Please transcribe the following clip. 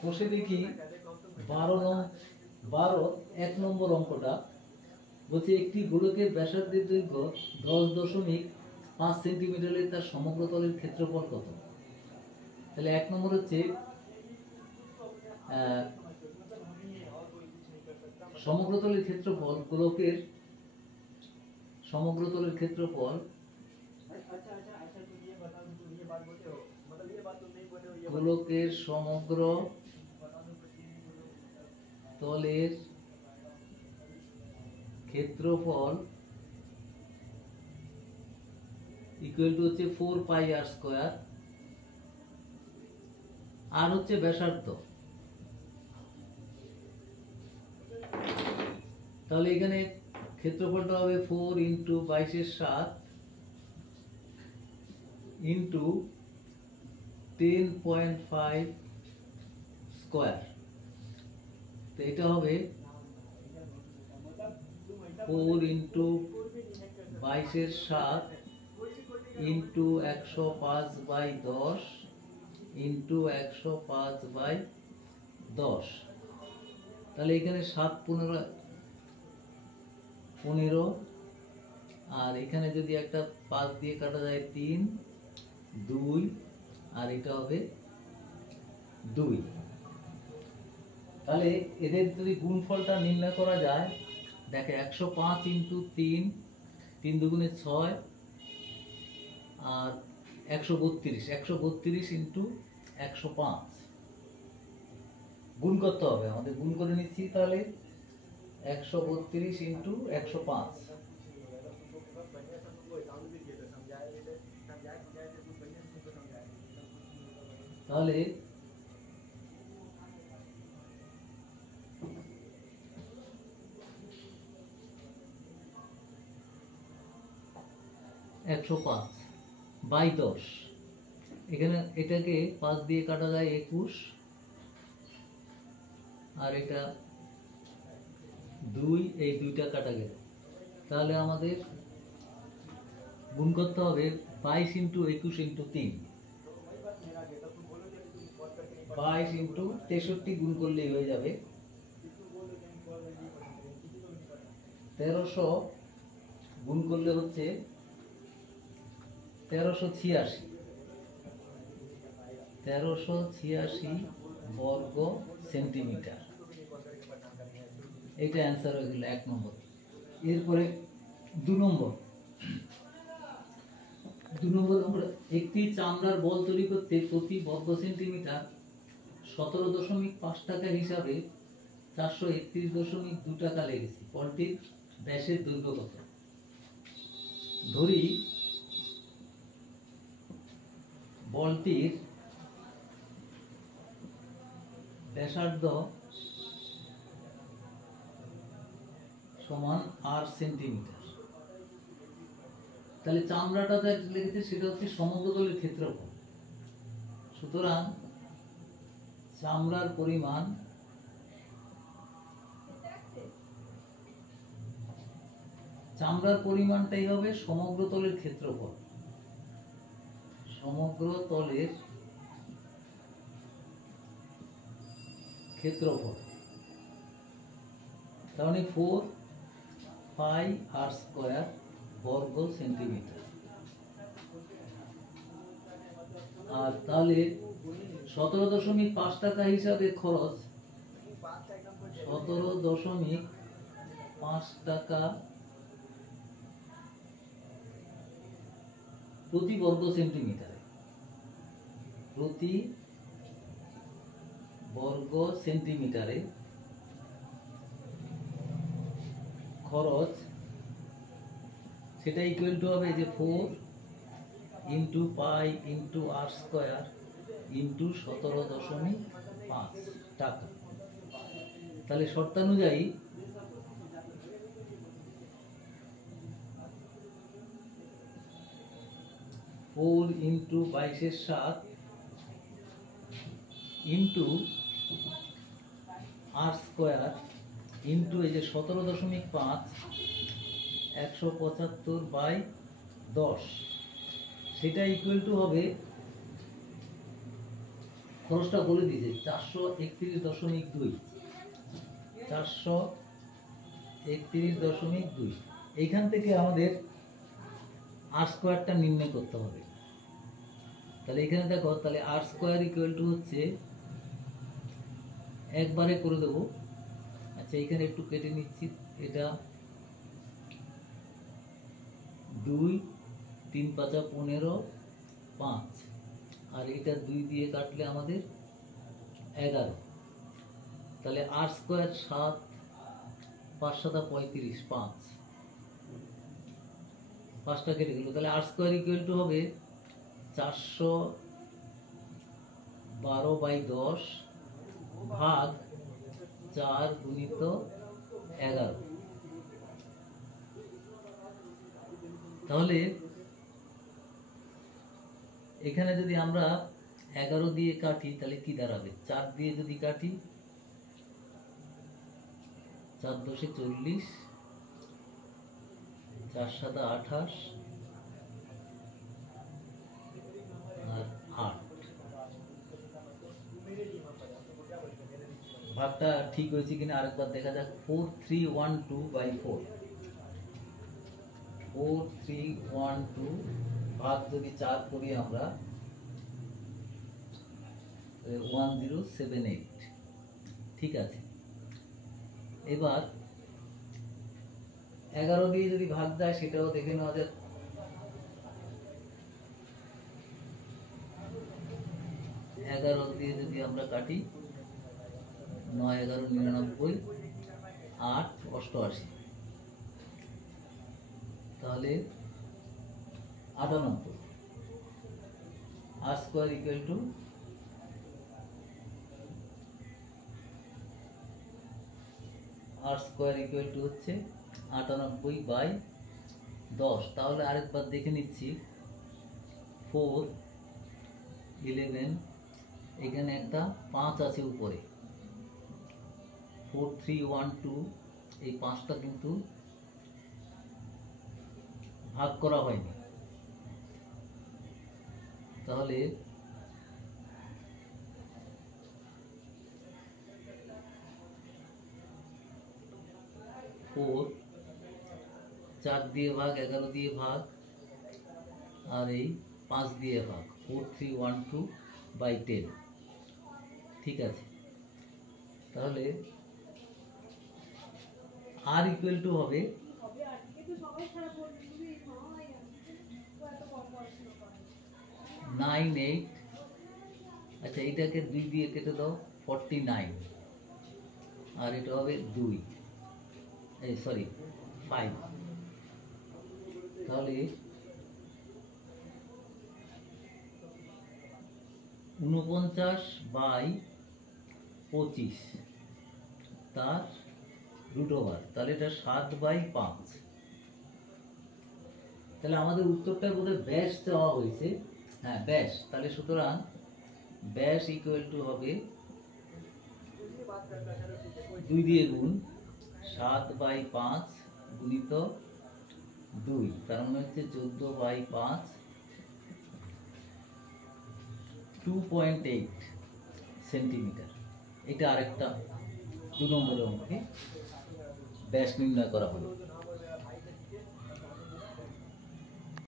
কষে দেখি 1 নম্বর অঙ্কটা বলছে একটি গোলকের ব্যাসার্ধের দৈর্ঘ্য 10.5 সেন্টিমিটারের তার সমগ্র তলের ক্ষেত্রফল কত। তাহলে 1 নম্বর হচ্ছে সমগ্র তলের ক্ষেত্রফল, গোলকের সমগ্র তলের ক্ষেত্রফল গোলকের সমগ্র তলের ক্ষেত্রফল ইকুয়াল টু হচ্ছে 4 পাই আর স্কয়ার, আর হচ্ছে ব্যাসার্ধ। তাহলে এখানে ক্ষেত্রফলটা হবে 4 ইন্টু 22/7 ইন্টু 10.5 স্কয়ার। তো এটা হবে 4 ইন্টু 22/7 ইন্টু 105/10 ইন্টু 105/10। তাহলে এখানে 7 15, আর এখানে যদি একটা 5 দিয়ে কাটা যায় 3, 2, আর এটা হবে 2। তাহলে এদের যদি গুণফলটা নির্ণয় করা যায়, দেখে 105 ইন্টু 3, 3 দুগুণে 6, আর 132 ইন্টু 105 গুণ করতে হবে আমাদের। গুণ করে নিচ্ছি, তাহলে 132 ইন্টু 105, তাহলে 105/10। এখানে এটাকে 5 দিয়ে কাটা যায় 21, আর এটা 2, এই 2টা কাটা গেল। তাহলে আমাদের গুণ করতে হবে 22 ইন্টু 21 ইন্টু 3, 22 ইন্টু 63 গুণ করলেই হয়ে যাবে। 1300 গুণ করলে হচ্ছে 1386 বর্গ সেন্টিমিটার। এটা অ্যান্সার হয়ে গেল 1 নম্বর। এরপরে 2 নম্বর আমরা একটি চামড়ার বল তৈরি করতে প্রতি বর্গ সেন্টিমিটার 17.5 টাকা হিসাবে 431.2 টাকা লেগেছে। বলটির ব্যাসের দৈর্ঘ্য কত? ধরি বলটির ব্যাসার্ধ সমান 8 সেন্টিমিটার। তাহলে চামড়াটা লেগেছে সেটা হচ্ছে সমগ্র তলের ক্ষেত্রফল। সুতরাং চামড়ার পরিমাণ পরিমাণটাই হবে সমগ্র তলের ক্ষেত্রফল। সমগ্র তলের ক্ষেত্রফল তাহলে 4 পাই আর স্কয়ার বর্গ সেন্টিমিটার। আর তাহলে 17.5 টাকা হিসাবে খরচ 17.5 টাকা প্রতি বর্গ সেন্টিমিটারে। প্রতি বর্গ সেন্টিমিটারে খরচ, সেটা ইকুয়াল টু হবে যে 4 into pi into r square into 17.5 টাকা। তাহলে শর্তানুযায়ী four into 22/7 into r square into 17.5 175/10 সেটা ইকুয়াল টু হবে খরচটা বলে দিয়েছে 431.2, 431.2। এইখান থেকে আমাদের আর স্কোয়ারটা নির্ণয় করতে হবে। তাহলে এখানে দেখো, তাহলে আর স্কোয়ার ইকুয়াল টু হচ্ছে, একবারে করে দেবো। আচ্ছা, এখানে একটু কেটে নিচ্ছি, এটা 2, 3 5 15, 5, আর এটা 2 দিয়ে কাটলে আমাদের 11। তাহলে আর স্কোয়ার 7, 5 7 35, 5, 5টা কেটে গেল। তাহলে আর স্কোয়ার ইকুয়াল টু হবে 412/10 ভাগ 4 গুণিত 11। তাহলে এখানে যদি আমরা 11 দিয়ে কাটি তাহলে কি দাঁড়াবে? 4 দিয়ে যদি কাটি, 4 10 40, 4 7 28, আর 8। ভাগটা ঠিক হয়েছে কিনা আরেকবার দেখা যাক। 4312/4, 4312 ভাগ যদি 4 করি আমরা, 1078। ঠিক আছে, এবার 11 দিয়ে যদি ভাগ দেয় সেটাও দেখে নেওয়া যাক। 11 দিয়ে যদি আমরা কাটি, 9 11 99, 8 88, তাহলে 98। আর স্কোয়ার ইকুয়াল টু হচ্ছে 98/10। তাহলে আরেকবার দেখে নিচ্ছি, 4 11, এখানে একটা 5 আছে উপরে, 4312, এই 5টা কিন্তু ভাগ করা হয়নি। তাহলে 4 4 দিয়ে ভাগ, 11 দিয়ে ভাগ, আর এই 5 দিয়ে ভাগ, 4312/10। ঠিক আছে, তাহলে আর ইকুয়াল টু হবে 98। আচ্ছা, এটাকে 2 দিয়ে কেটে দাও, 49, আর এটা হবে 2, সরি 5। তাহলে 49/25 তার রুট ওভার, তাহলে এটা 7/5। তাহলে আমাদের উত্তরটা বোধহয় ব্যাস দেওয়া হয়েছে। হ্যাঁ, ব্যাস। তাহলে সুতরাং ব্যাস ইকুয়াল টু হবে 2 দিয়ে গুণ 7/5 গুণিত 2, তার মানে হচ্ছে 14/5, 2.8 সেন্টিমিটার। এটা আরেকটা 2 নম্বরের অঙ্কে ব্যাস নির্ণয় করা হলো।